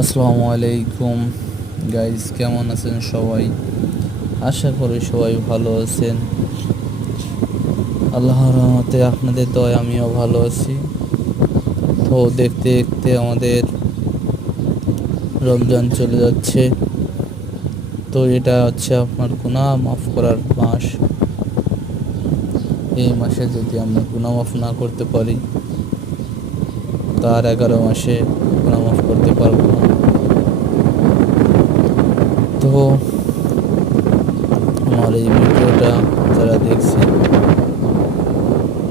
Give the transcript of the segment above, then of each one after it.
আসসালামু আলাইকুম গাইস, কেমন আছেন সবাই? আশা করি সবাই ভালো আছেন। আল্লাহর রহমতে আপনাদের দয় আমিও ভালো আছি। তো দেখতে দেখতে আমাদের রমজান চলে যাচ্ছে। তো এটা হচ্ছে আপনার গুনাহ মাফ করার মাস। এই মাসে যদি আমরা গুনাহ মাফ না করতে পারি, তার 11 মাসে গুনাহ মাফ করতে পারবো না। তো আমার এই ভিডিওটা যারা দেখছেন,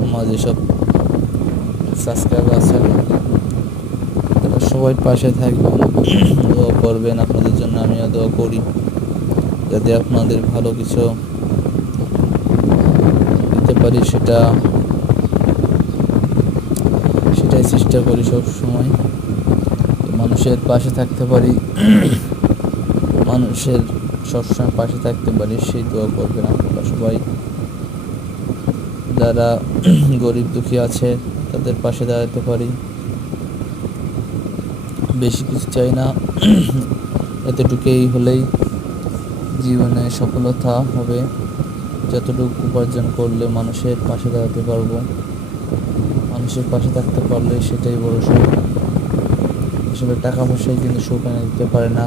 আমার যেসব সাবস্ক্রাইব আছেন, তারা সবাই পাশে থাকবেন, দোয়া করবেন। আপনাদের জন্য আমিও দোয়া করি, যাতে আপনাদের ভালো কিছু দিতে পারি, সেটাই চেষ্টা করি সব সময়। মানুষের পাশে থাকতে পারি, মানুষের সবসময় পাশে থাকতে পারি, সেই দোয়া করবেন আপনারা সবাই। যারা গরিব দুঃখী আছে, তাদের পাশে দাঁড়াতে পারি। বেশি কিছু চাই না, এতটুকুই হলেই জীবনে সফলতা হবে। যতটুকু উপার্জন করলে মানুষের পাশে দাঁড়াতে পারবো, মানুষের পাশে থাকতে পারলে সেটাই বড় সুখ। আসলে টাকা পয়সায় কিন্তু সুখ এনে দিতে পারে না।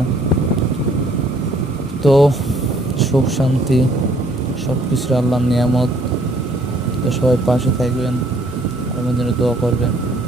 তো সুখ শান্তি সব কিছুর আল্লাহর নিয়ামত। তো সবাই পাশে থাকবেন, আমার জন্য দোয়া করবেন।